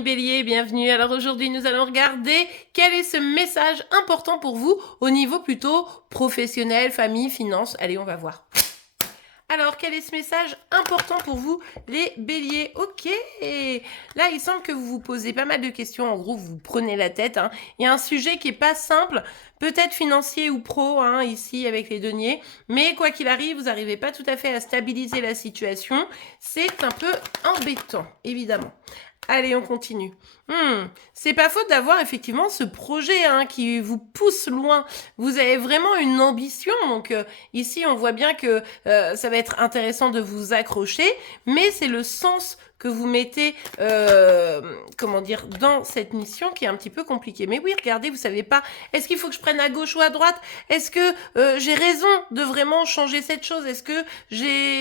amis béliers, bienvenue. Alors aujourd'hui nous allons regarder quel est ce message important pour vous au niveau plutôt professionnel, famille, finances. Allez, on va voir. Alors, quel est ce message important pour vous, les béliers? Ok, là, il semble que vous vous posez pas mal de questions. En gros, vous prenez la tête. Il y a un sujet qui est pas simple, peut-être financier ou pro, ici, avec les deniers. Mais quoi qu'il arrive, vous n'arrivez pas tout à fait à stabiliser la situation. C'est un peu embêtant, évidemment. Allez, on continue. C'est pas faute d'avoir effectivement ce projet qui vous pousse loin. Vous avez vraiment une ambition. Donc ici, on voit bien que ça va être intéressant de vous accrocher, mais c'est le sens que vous mettez, dans cette mission qui est un petit peu compliquée. Mais oui, regardez, vous savez pas, est-ce qu'il faut que je prenne à gauche ou à droite? Est-ce que j'ai raison de vraiment changer cette chose? Est-ce que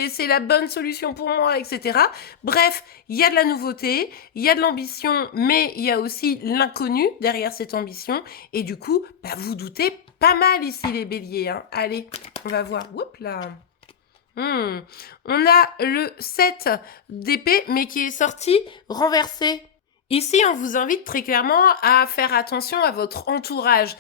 c'est la bonne solution pour moi, etc. Bref, il y a de la nouveauté, il y a de l'ambition, mais il y a aussi l'inconnu derrière cette ambition. Et du coup, vous doutez pas mal ici, les béliers. Allez, on va voir. Oups là. On a le 7 d'épée, mais qui est sorti renversé. Ici, on vous invite très clairement à faire attention à votre entourage.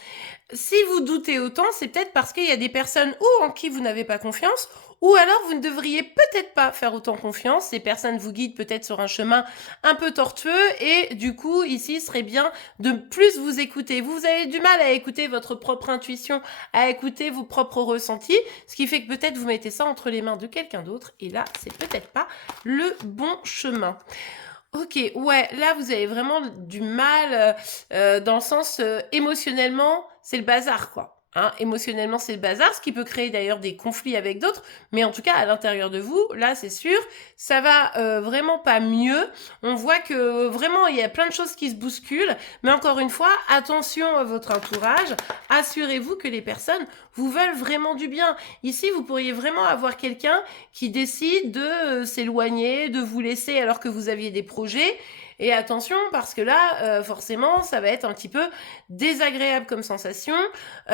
Si vous doutez autant, c'est peut-être parce qu'il y a des personnes ou en qui vous n'avez pas confiance, ou alors vous ne devriez peut-être pas faire autant confiance. Ces personnes vous guident peut-être sur un chemin un peu tortueux et du coup, ici, ce serait bien de plus vous écouter. Vous avez du mal à écouter votre propre intuition, à écouter vos propres ressentis, ce qui fait que peut-être vous mettez ça entre les mains de quelqu'un d'autre et là, c'est peut-être pas le bon chemin. Ok, ouais, là vous avez vraiment du mal dans le sens émotionnellement, c'est le bazar quoi. Émotionnellement, c'est le bazar, ce qui peut créer d'ailleurs des conflits avec d'autres, mais en tout cas à l'intérieur de vous, là c'est sûr, ça va vraiment pas mieux. On voit que vraiment il y a plein de choses qui se bousculent, mais encore une fois, attention à votre entourage, assurez-vous que les personnes vous veulent vraiment du bien. Ici, vous pourriez vraiment avoir quelqu'un qui décide de s'éloigner, de vous laisser alors que vous aviez des projets. Et attention, parce que là, forcément, ça va être un petit peu désagréable comme sensation. Vous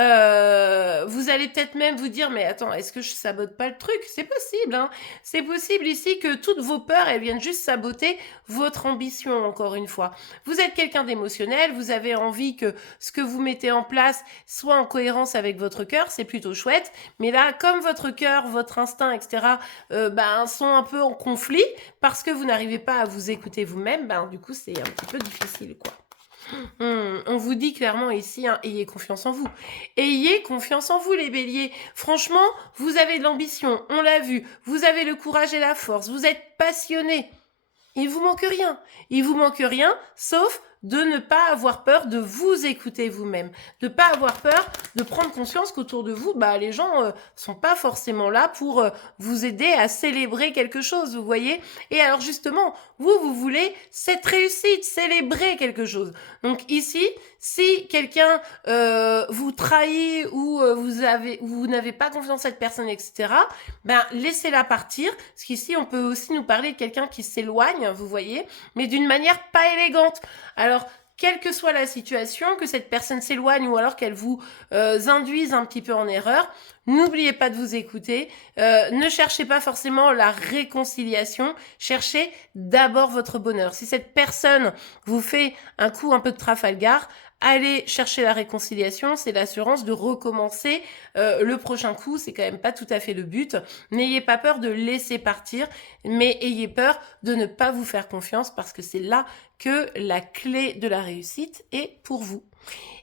allez peut-être même vous dire, mais attends, est-ce que je sabote pas le truc? C'est possible, C'est possible ici que toutes vos peurs, elles viennent juste saboter votre ambition, encore une fois. Vous êtes quelqu'un d'émotionnel, vous avez envie que ce que vous mettez en place soit en cohérence avec votre cœur, c'est plutôt chouette. Mais là, comme votre cœur, votre instinct, etc., sont un peu en conflit, parce que vous n'arrivez pas à vous écouter vous-même, du coup, c'est un petit peu difficile, quoi. On vous dit clairement ici, ayez confiance en vous. Ayez confiance en vous, les béliers. Franchement, vous avez de l'ambition, on l'a vu. Vous avez le courage et la force. Vous êtes passionnés. Il vous manque rien. Il vous manque rien, sauf de ne pas avoir peur de vous écouter vous-même, de pas avoir peur de prendre conscience qu'autour de vous, les gens sont pas forcément là pour vous aider à célébrer quelque chose, vous voyez. Et alors justement, vous voulez cette réussite, célébrer quelque chose. Donc ici, si quelqu'un vous trahit ou vous n'avez pas confiance en cette personne, etc., laissez-la partir. Parce qu'ici, on peut aussi nous parler de quelqu'un qui s'éloigne, vous voyez, mais d'une manière pas élégante. Alors, quelle que soit la situation, que cette personne s'éloigne ou alors qu'elle vous induise un petit peu en erreur, n'oubliez pas de vous écouter. Ne cherchez pas forcément la réconciliation. Cherchez d'abord votre bonheur. Si cette personne vous fait un coup un peu de Trafalgar, allez chercher la réconciliation, c'est l'assurance de recommencer le prochain coup, c'est quand même pas tout à fait le but. N'ayez pas peur de laisser partir, mais ayez peur de ne pas vous faire confiance parce que c'est là que la clé de la réussite est pour vous.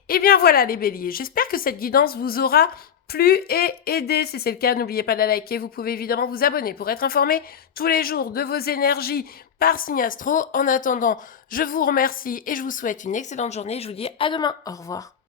Et bien voilà les béliers, j'espère que cette guidance vous aura plu et aidé. Si c'est le cas, n'oubliez pas de la liker. Vous pouvez évidemment vous abonner pour être informé tous les jours de vos énergies par signe astro. En attendant, je vous remercie et je vous souhaite une excellente journée. Je vous dis à demain. Au revoir.